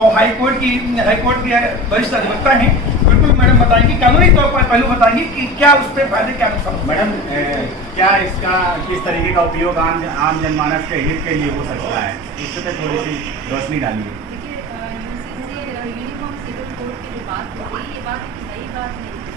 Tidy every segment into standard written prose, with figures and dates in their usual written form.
तो हाईकोर्ट की वरिष्ठ अधिवक्ता हैं, बिल्कुल मैडम बताएंगी, कानूनी तौर पर पहलू बताएंगी कि क्या उस पर फायदे क्या नुकसान। मैडम क्या इसका किस तरीके का उपयोग आम जनमानस के हित के लिए हो सकता है, इस पर थोड़ी सी रोशनी डालिए। देखिए, यूनिफॉर्म सिविल कोड की जो बात हो रही है, ये बात नई बात नहीं है।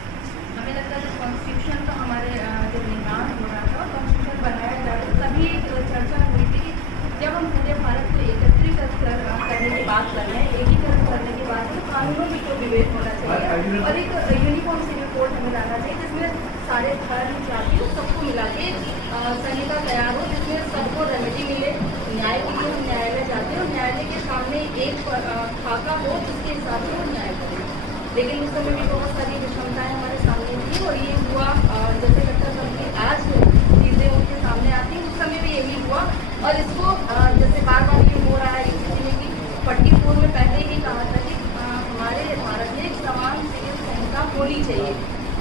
हमें लगता है जब कॉन्स्टिट्यूशन का हमारे जब निर्माण हो रहा था, कॉन्स्टिट्यूशन बनाया जा रहा था, तभी चर्चा हुई थी कि जब हम पूरे भारत को एकत्रित करने की बात कर रहे हैं, एकीकरण करने की बात है, कानूनों की कोई विवेक होना चाहिए और एक यूनिफॉर्म सिविल कोड हमें लाना चाहिए जिसमें सारे धर्म जाति सबको मिला के संहिता तैयार हो, जिसमें सबको रेमेडी मिले। न्याय के लिए हम न्यायालय जाते हैं और न्यायालय के सामने एक खाका हो जिसके हिसाब से वो न्याय करें। लेकिन उस समय भी बहुत सारी विषमताएं हमारे सामने थी और ये हुआ जैसे लगता था कि आज चीज़ें उनके सामने आती, उस समय भी यही हुआ। और इसको जैसे बार बार ये हो रहा है, यूपीसी की 44 में पहले ही कहा था कि हमारे भारत में एक समान सिविल संहिता होनी चाहिए।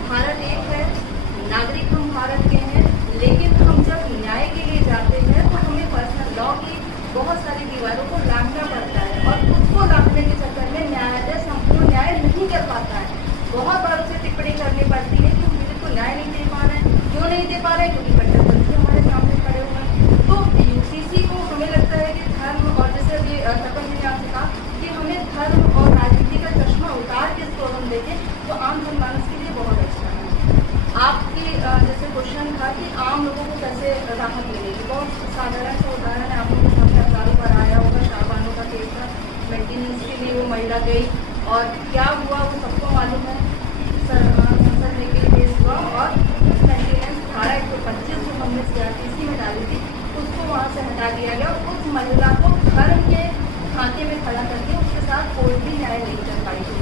भारत एक है, नागरिक हम भारत के हैं, लेकिन हम जब न्याय के लिए जाते हैं तो हमें पर्सनल लॉ की बहुत सारी दीवारों को लांघना पड़ता है और उसको लांघने के चक्कर में न्यायालय संपूर्ण न्याय नहीं कर पाता है। बहुत बार उसे टिप्पणी करनी पड़ती है कि मेरे को न्याय नहीं दे पा रहे हैं। क्यों नहीं दे पा रहे हैं? क्योंकि कट्टर तथ्य हमारे सामने खड़े हुए हैं। तो यूसीसी को हमें लगता है कि धर्म, और जैसे अभी तपन जी ने आपसे कहा कि हमें धर्म और राजनीति का चश्मा उतार के इसको हम देखें तो आम जनमानस के लिए बहुत अच्छा है। आपकी जैसे क्वेश्चन था कि आम लोगों को कैसे राहत मिलेगी, बहुत साधारण सा उदाहरण है, आप लोगों के सामने हजारों बार आया होगा। शाहबानों का केस था, मेंटेनेंस के लिए वो महिला गई और क्या हुआ वो सबको मालूम है। संसद में के केस हुआ और मेंटेनेंस धारा 125 जो हमने CRPC में डाली थी उसको वहाँ से हटा दिया गया और उस महिला को धर्म के खाते में खड़ा करके उसके साथ कोई भी न्याय नहीं कर पाई थी।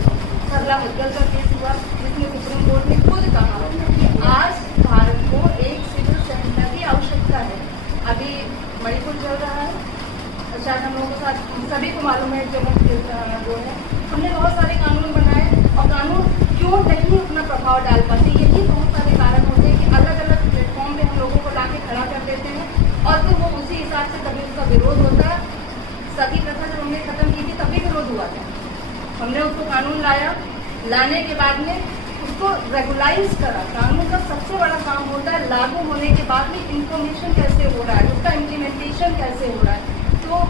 सरला मुद्गल का केस हुआ जिसमें सुप्रीम कोर्ट ने खुद कहा कि आज भारत को एक सिविल संहिता की आवश्यकता है। अभी मणिपुर चल रहा है, शायद हम लोगों के साथ सभी को मालूम है, जो है हमने बहुत सारे कानून बनाए और कानून क्यों नहीं अपना प्रभाव डाल पाते, यही बहुत सारे कारण होते हैं कि अलग अलग प्लेटफॉर्म पे हम लोगों को लाके खड़ा कर देते हैं और फिर वो उसी हिसाब से कभी उसका विरोध होता है। सती प्रथा जब हमने खत्म की थी तभी विरोध हुआ था, हमने उसको कानून लाया, लाने के बाद में उसको रेगुलाइज करा। कानून का सबसे बड़ा काम होता है लागू होने के बाद में इंफॉर्मेशन कैसे हो रहा है, उसका इम्प्लीमेंटेशन कैसे हो रहा है, तो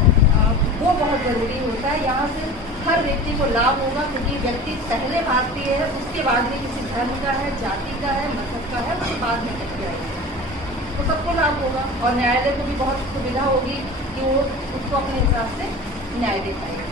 वो बहुत ज़रूरी होता है। यहाँ से हर व्यक्ति को लाभ होगा क्योंकि व्यक्ति पहले भारतीय है, उसके बाद में किसी धर्म का है, जाति का है, मजहब का है, उसके बाद में कट आएगा, तो सबको लाभ होगा और न्यायालय को भी बहुत सुविधा होगी कि वो उसको अपने हिसाब से न्याय दे पाएगा।